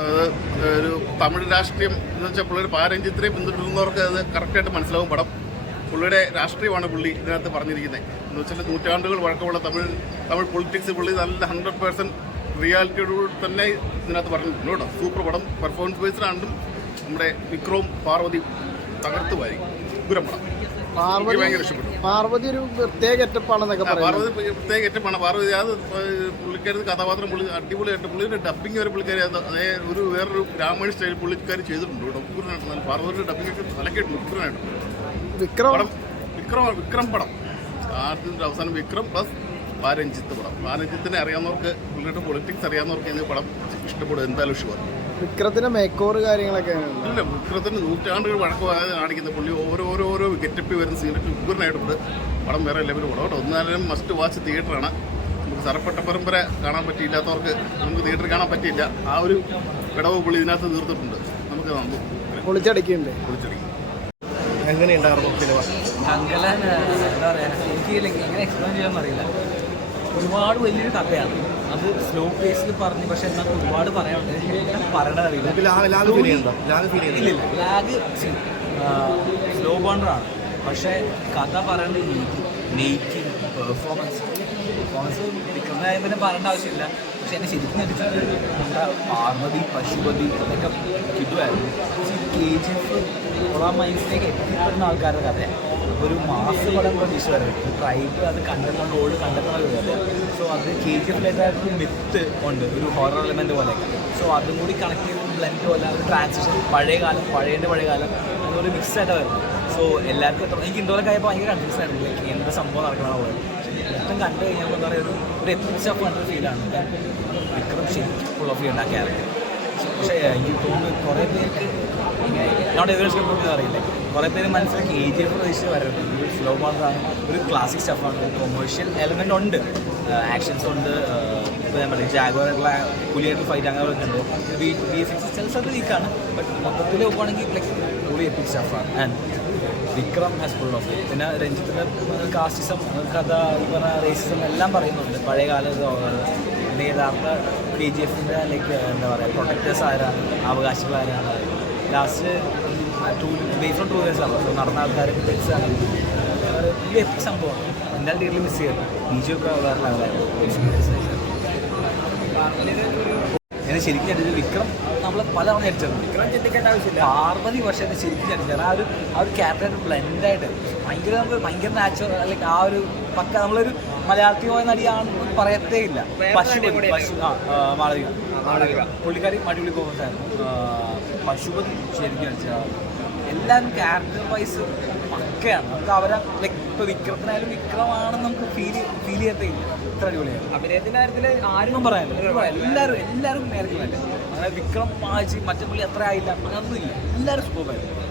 ഒരു തമിഴ് രാഷ്ട്രീയം എന്ന് വെച്ചാൽ പുള്ളിയുടെ പാരഞ്ചിത്രയെ പിന്തുടരുന്നവർക്ക് അത് കറക്റ്റായിട്ട് മനസ്സിലാവും പടം. പുള്ളിയുടെ രാഷ്ട്രീയമാണ് പുള്ളി ഇതിനകത്ത് പറഞ്ഞിരിക്കുന്നത്. എന്ന് വെച്ചാൽ നൂറ്റാണ്ടുകൾ വഴക്കമുള്ള തമിഴ് പൊളിറ്റിക്സ് പുള്ളി നല്ല 100% റിയാലിറ്റിയോട് തന്നെ ഇതിനകത്ത് പറഞ്ഞിട്ടുണ്ട് കേട്ടോ. സൂപ്പർ പടം. പെർഫോമൻസ് ബേസ്ഡാണ്ടും നമ്മുടെ വിക്രവും പാർവതി തകർത്ത് വാരി. ഉഗ്രം പടം. ഭയങ്കര ഇഷ്ടപ്പെട്ടു. പാർവതി ഒരു പ്രത്യേക എറ്റപ്പാണെന്നൊക്കെ പാർവതി പ്രത്യേക എറ്റപ്പാണ്. പാർവതി അത് പുള്ളിക്കാരി കഥാപാത്രം പുള്ളി അടിപൊളിയായിട്ട് പുള്ളിയുടെ ഡബിങ് വരെ പുള്ളിക്കാരി അതേ വേറൊരു ഗ്രാമീണ സ്റ്റൈൽ പുള്ളിക്കാരി ചെയ്തിട്ടുണ്ട് കേട്ടോ. ഉഗ്രനായിട്ട് പാർവതിയുടെ ഡബിങ് ഒക്കെ തലക്കായിട്ടുണ്ട്. ഉഗ്രനായിട്ട് വിക്രം പടം. ആദ്യത്തെ അവസാനം വിക്രം പ്ലസ് പാരഞ്ചിത്ത് പടം. പാരഞ്ചിത്തിനെ അറിയാവുന്നവർക്ക് പുള്ളിയുടെ പൊളിറ്റിക്സ് അറിയാവുന്നവർക്ക് ഈ പടം ഇഷ്ടപ്പെടും. എന്തായാലും ഷുവർ. വിക്രത്തിന്റെ മേക്കോർ കാര്യങ്ങളൊക്കെ ഇല്ല, വിക്രത്തിന് നൂറ്റാണ്ടുകൾ വഴക്കമായത് കാണിക്കുന്ന പുള്ളി ഓരോ ഗെറ്റപ്പ് വരുന്ന സീനൊക്കെ ഉഗ്രനായിട്ടുണ്ട്. പടം വേറെ ലെവൽ പടം കേട്ടോ. ഒന്നാലും മസ്റ്റ് വാച്ച് തിയേറ്ററാണ്. നമുക്ക് സരപ്പെട്ട പരമ്പര കാണാൻ പറ്റിയില്ലാത്തവർക്ക് നമുക്ക് തിയേറ്ററിൽ കാണാൻ പറ്റിയില്ല. ആ ഒരു വിടവ് പുള്ളി ഇതിനകത്ത് തീർത്തിട്ടുണ്ട്. നമുക്ക് പൊളിച്ചടിക്കുന്നുണ്ട്. എങ്ങനെയുണ്ടായിരുന്നു സിനിമ? അങ്കലാൻ എന്താ പറയുക, എനിക്ക് എങ്ങനെ എക്സ്പ്ലെയിൻ ചെയ്യാമെന്ന് അറിയില്ല. ഒരുപാട് വലിയൊരു കഥയാണ്. അത് സ്ലോ പേസിൽ പറഞ്ഞു, പക്ഷെ എന്നാൽ ഒരുപാട് പറയാനുണ്ട്. പറയണത് അറിയില്ല. ലാഗ് സ്ലോ ബോണ്ടറാണ്. പക്ഷേ കഥ പറയേണ്ട രീതി, മേക്കിംഗ്, പെർഫോമൻസ് വിക്രമനായ പിന്നെ പറയേണ്ട ആവശ്യമില്ല. പക്ഷെ എന്നെ ശരിക്കും നടിച്ചത് നമ്മുടെ പാർവതി, പശുപതി അതൊക്കെ കിട്ടുമായിരുന്നു. KGF ആ മൈൻഡിലേക്ക് എത്തിപ്പെടുന്ന ആൾക്കാരുടെ കഥയാണ്. ഒരു മാസ് പടം പ്രതീക്ഷിച്ചായിരുന്നു. ട്രൈബ് അത് കണ്ടെത്തുന്ന റോഡ് കണ്ടെത്തുന്ന ഒരു കഥയാണ്. സോ അത് KGF-ലേക്കായിട്ട് മിത്ത് ഉണ്ട്, ഒരു ഹൊറർ എലമെൻ്റ് പോലെയൊക്കെ. സോ അതും കൂടി കണക്ട് ചെയ്ത് ബ്ലെൻഡ് പോലെ ഒരു ട്രാൻസിഷൻ, പഴയകാലം അതൊരു മിക്സായിട്ട് വരുന്നത്. സോ എല്ലാവർക്കും എനിക്ക് ഇൻഡോറൊക്കെ ആയപ്പോൾ ഭയങ്കര കൺഫ്യൂഷൻ ആയിരുന്നു. ലൈക്ക് എന്താ സംഭവം നടക്കണ പോലെ. മൊത്തം കണ്ടു കഴിഞ്ഞാൽ എന്താ പറയുക, ഒരു എപ്പിക്സ് ഓഫ് കണ്ട ഫീലാണ്. വിക്രം ശരിക്കും ഫുൾ ഓഫ് ചെയ്യുന്ന ക്യാരക്ടർ. പക്ഷേ എനിക്ക് തോന്നുന്നു കുറേ പേർക്ക് ഇങ്ങനെ എന്നോട് എവിടെയൊക്കെ പോയിട്ട് അറിയില്ല. കുറേ പേര് മനസ്സിലാക്കി KGF പ്രതീക്ഷിച്ച് വരരുത്. ഒരു സ്ലോ ബോണ്ടറാണ്, ഒരു ക്ലാസിക് സ്റ്റഫാണ്, ഒരു കൊമേഴ്ഷ്യൽ എലമെൻ്റ് ഉണ്ട്, ആക്ഷൻസ് ഉണ്ട്. ഇപ്പോൾ ഞാൻ പറയും ജാഗോറായിട്ടുള്ള പുലിയായിട്ട് ഫൈറ്റ് അങ്ങനെ ഉണ്ട്. VFX ചില സ്ഥലത്ത് വീക്കാണ്. ബട്ട് മൊത്തത്തിൽ നോക്കുകയാണെങ്കിൽ ലൈക്ക് ഒരു എപ്പിക് സ്റ്റഫാണ്. And Vikram has full of. പിന്നെ രഞ്ജിത്തിൻ്റെ കാസ്റ്റിസം, കഥ, ഈ പറഞ്ഞ റേസിസം എല്ലാം പറയുന്നുണ്ട്. പഴയകാലത്ത് പിന്നെ യഥാർത്ഥ KGF-ൻ്റെ ലൈക്ക് എന്താ പറയുക, പ്രൊട്ടക്ടേഴ്സ് ആരാണ്, അവകാശികൾ ആരാണ്, ലാസ്റ്റ് ബേസ്ഡ് ഓൺ 2 years ആണ്. സോ നടന്ന ആൾക്കാരൊക്കെ തെറ്റാണ്. ഒരു എപ്പിക് സംഭവമാണ്. എന്തായാലും ഡീറ്റെയിൽ മിസ് ചെയ്യുന്നു. BGഒക്കെ വേറെ ലെവലായിരുന്നു. എന്നെ ശരിക്കും അടിച്ചത് വിക്രം നമ്മൾ പലതവണ അടിച്ചിട്ടുണ്ട്. വിക്രം ചിന്തിക്കേണ്ട ആവശ്യമില്ല. പാർവതി പക്ഷേ എന്നെ ശരിക്കും അടിച്ചത് ആ ഒരു ക്യാരക്ടറായിട്ട് ബ്ലെൻഡായിട്ട് ഭയങ്കര നാച്ചുറൽ. അല്ലെങ്കിൽ ആ ഒരു പക്ക നമ്മളൊരു മലയാളത്തിമായ നടിയാണെന്ന് പറയത്തേ ഇല്ല. മാളവിക പുള്ളിക്കാരി അടിപൊളി പെർഫോമൻസ് ആയിരുന്നു. പശുപതി ശരിക്കും അടിച്ച എല്ലാവരും ക്യാരക്ടർ വൈസ് പക്കയാണ്. നമുക്ക് അവരെ ലൈക്ക് ഇപ്പോൾ വിക്രത്തിനായാലും വിക്രമാണെന്ന് നമുക്ക് ഫീൽ ചെയ്യത്തേ ഇല്ല. ഇത്ര അടിപൊളിയാണ്. അഭിനയത്തിൻ്റെ കാര്യത്തിൽ ആരും പറയാനില്ല. എല്ലാവരും നേരത്തെ വേണ്ട. അങ്ങനെ വിക്രം വായിച്ച് മറ്റേ പുള്ളി അത്ര ആയില്ല, അങ്ങനൊന്നും ഇല്ല. എല്ലാവരും സൂപ്പറായിരുന്നു.